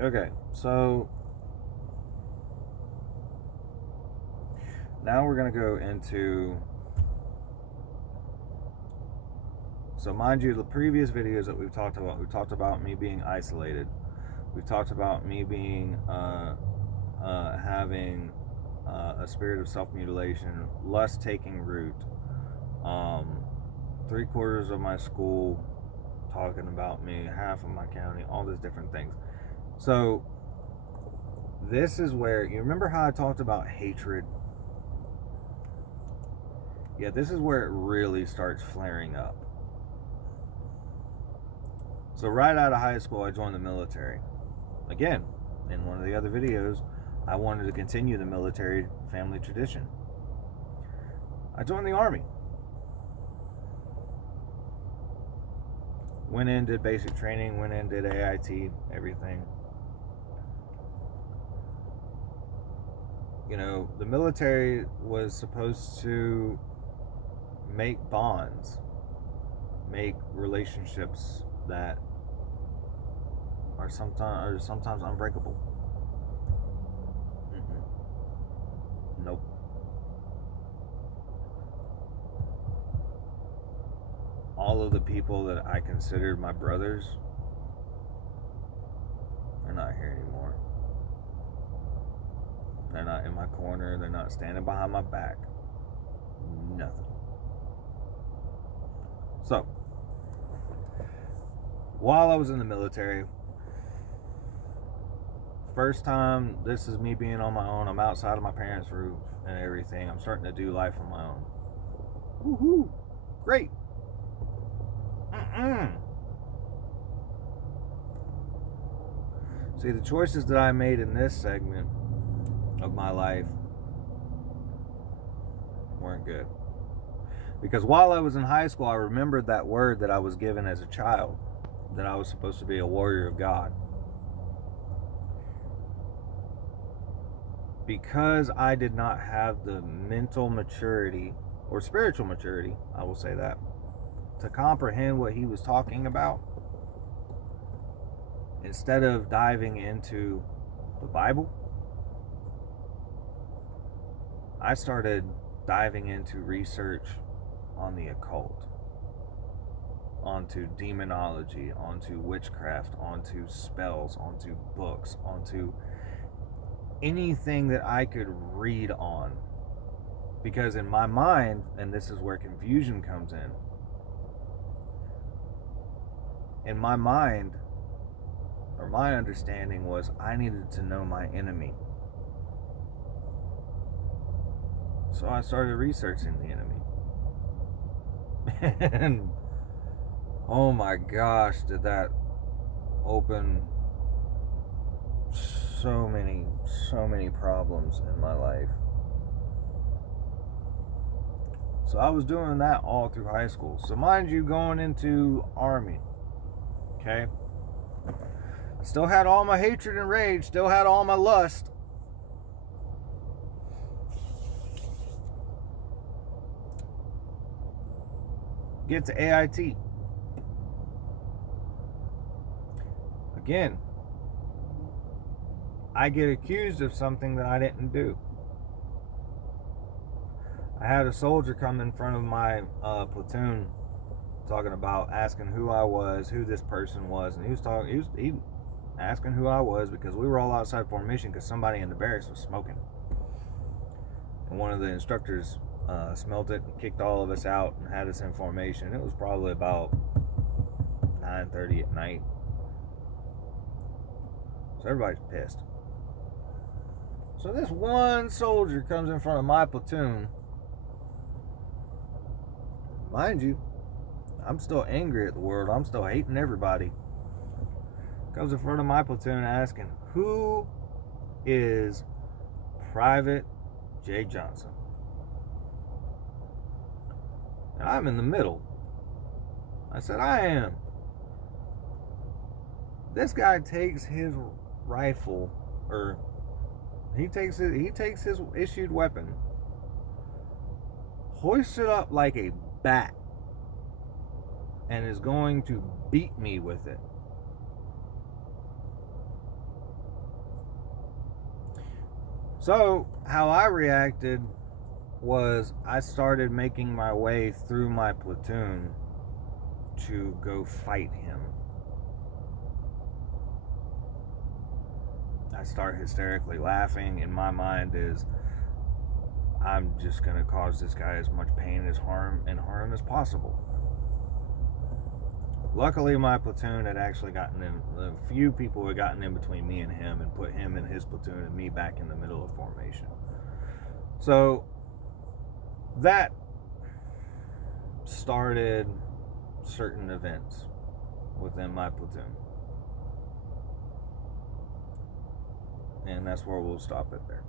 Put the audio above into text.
Okay, so now we're going to go into. So, mind you, the previous videos that we've talked about me being isolated. We've talked about me being having a spirit of self-mutilation, lust taking root. 3/4 of my school talking about me, half of my county, all these different things. So this is where, you remember how I talked about hatred? Yeah, this is where it really starts flaring up. So right out of high school, I joined the military. Again, in one of the other videos, I wanted to continue the military family tradition. I joined the Army. Went in, did basic training, went in, did AIT, everything. You know, the military was supposed to make bonds, make relationships that are sometimes unbreakable. Nope. All of the people that I considered my brothers, they're not here anymore. They're not in my corner. They're not standing behind my back. Nothing. So, while I was in the military, first time, this is me being on my own. I'm outside of my parents' roof and everything. I'm starting to do life on my own. Woohoo! Great. See, the choices that I made in this segment of my life weren't good. Because while I was in high school, I remembered that word that I was given as a child, that I was supposed to be a warrior of God. Because I did not have the mental maturity, or spiritual maturity, I will say that, to comprehend what he was talking about, instead of diving into the Bible, I started diving into research on the occult, onto demonology, onto witchcraft, onto spells, onto books, onto anything that I could read on. Because in my mind, and this is where confusion comes in my mind, or my understanding was, I needed to know my enemy. So I started researching the enemy. And oh my gosh, did that open so many problems in my life. So I was doing that all through high school. So mind you, going into Army, okay, still had all my hatred and rage, still had all my lust. Get to AIT. Again, I get accused of something that I didn't do. I had a soldier come in front of my platoon, talking about, asking who I was, who this person was, and he was asking who I was because we were all outside formation because somebody in the barracks was smoking, and one of the instructors smelt it and kicked all of us out and had us in formation. It was probably about 9:30 at night, so everybody's pissed. So this one soldier comes in front of my platoon. Mind you, I'm still angry at the world. I'm still hating everybody. Comes in front of my platoon asking, who is Private Jay Johnson? And I'm in the middle. I said, I am. This guy takes his rifle, or he takes his issued weapon, hoists it up like a bat, and is going to beat me with it. So, how I reacted was I started making my way through my platoon to go fight him. I start hysterically laughing, and my mind is, I'm just going to cause this guy as much pain as harm as possible. Luckily, my platoon had actually gotten in, a few people had gotten in between me and him and put him and his platoon and me back in the middle of formation. So that started certain events within my platoon. And that's where we'll stop it there.